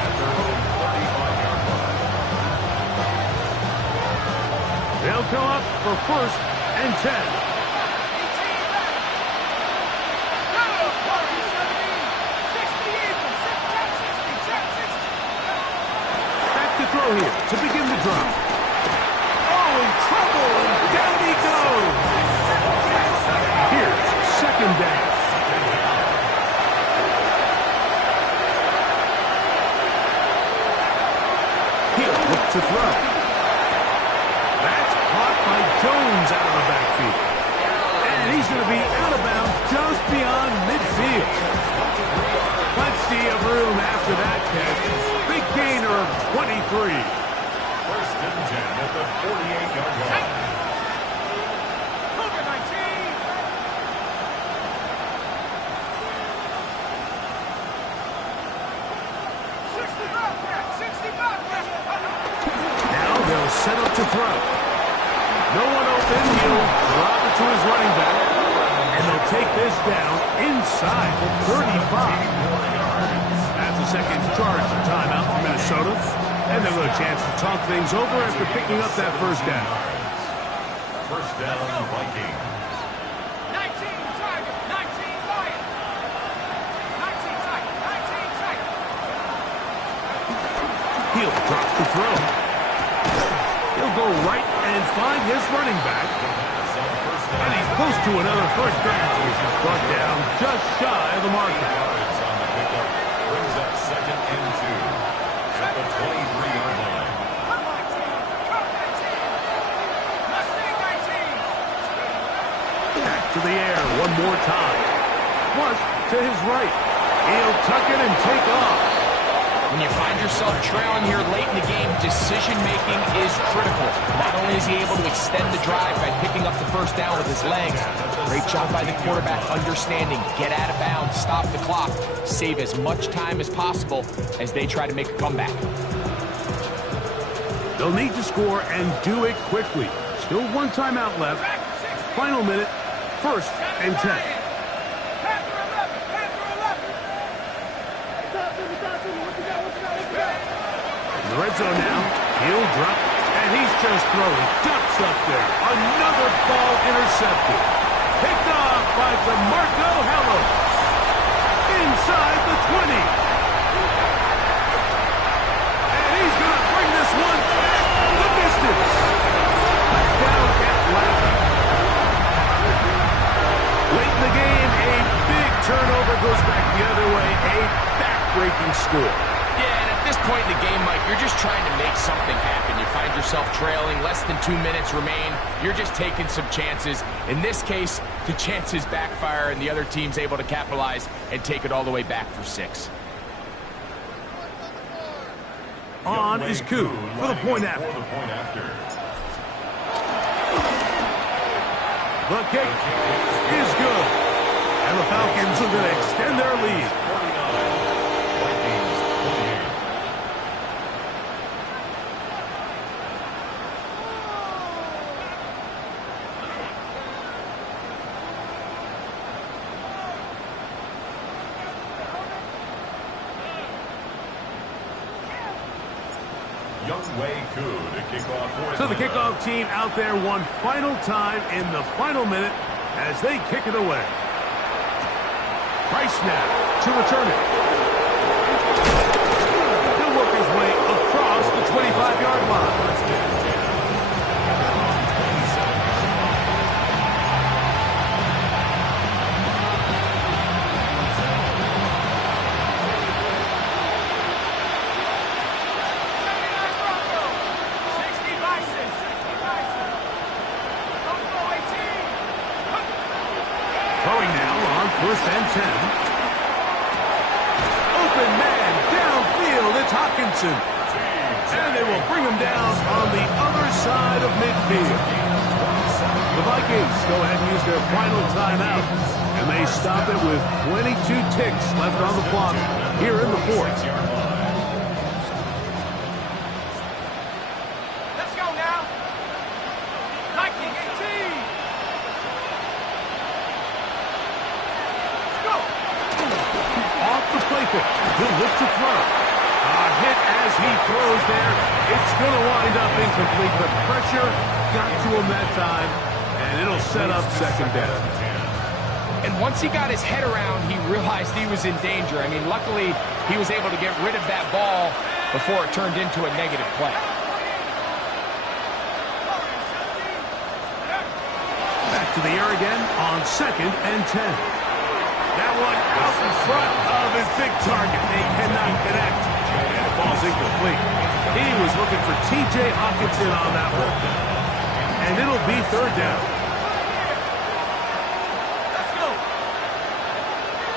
at their own 35-yard line. They'll come up for first and 10. Throw here to begin the drive. Oh, in trouble, and down he goes. Here's second down. He'll look to throw. That's caught by Jones out of the backfield. And he's going to be out of bounds just beyond midfield. Plenty of room after that catch. Big gainer of 23. First and 10 at the 48-yard line. Cougar 19. Now they'll set up to throw. No one open. He'll drop it to his running back. And they'll take this down inside the 35. That's the second charge of timeout for Minnesota. And they'll have a chance to talk things over after picking up that first down. First down, Vikings. 19 target, 19 Lions. 19 target, 19 target. He'll drop the throw. He'll go right and find his running back. And he's close to another first down. He's brought down just shy of the marker. Yards on the pickup brings up 2nd and 2 at the 23-yard line. Come on, team. Come on, team. Mustang 19. Back to the air one more time. Flush to his right. He'll tuck it and take off. When you find yourself trailing here late in the game, decision-making is critical. Not only is he able to extend the drive by picking up the first down with his legs, great job by the quarterback understanding, get out of bounds, stop the clock, save as much time as possible as they try to make a comeback. They'll need to score and do it quickly. Still one timeout left. Final minute, 1st and 10. In the red zone now, he'll drop, and he's just throwing ducks up there. Another ball intercepted. Picked off by DeMarco Hello. Inside the 20. And he's going to bring this one back the distance. Touchdown Atlanta. Late in the game, a big turnover goes back the other way. A back-breaking score. Yeah, and at this point in the game, Mike, you're just trying to make something happen. You find yourself trailing, less than 2 minutes remain. You're just taking some chances. In this case, the chances backfire, and the other team's able to capitalize and take it all the way back for 6. On is Koo for the point after. The kick is good. And the Falcons are going to extend their lead. So the kickoff team out there one final time in the final minute as they kick it away. Price now to return it. He'll work his way across the 25-yard line. Throwing now on 1st and 10. Open man downfield. It's Hawkinson. And they will bring him down on the other side of midfield. The Vikings go ahead and use their final timeout. And they stop it with 22 ticks left on the clock here in the 4th. Let's go now. Viking 18. Off the play fake. He'll look to throw. A hit as he throws there. It's going to wind up incomplete. The pressure got to him that time, and it'll set up 2nd down. And once he got his head around, he realized he was in danger. I mean, luckily, he was able to get rid of that ball before it turned into a negative play. Back to the air again on 2nd and 10. That one out in front of his big target. They cannot connect. And it falls incomplete. He was looking for T.J. Hawkinson on that one. And it'll be 3rd down. Let's go.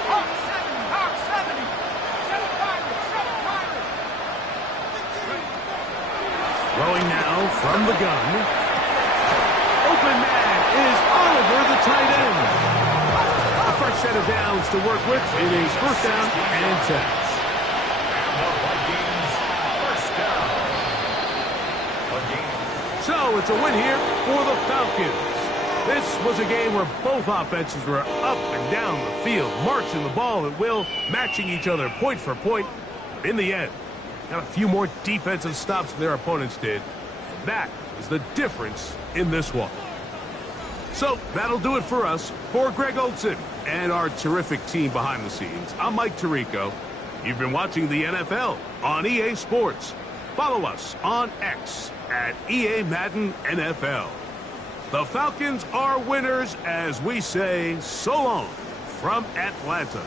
Hawk 70, Hawk 70. 7 Pirates, 7 Pirates. Throwing now from the gun. Open man is over the tight end. A fresh set of downs to work with. It is 1st down and 10. So it's a win here for the Falcons. This was a game where both offenses were up and down the field, marching the ball at will, matching each other point for point. In the end, got a few more defensive stops than their opponents did. That is the difference in this one. So that'll do it for us. For Greg Olson and our terrific team behind the scenes, I'm Mike Tirico. You've been watching the NFL on EA Sports. Follow us on X at EA Madden NFL. The Falcons are winners as we say so long from Atlanta.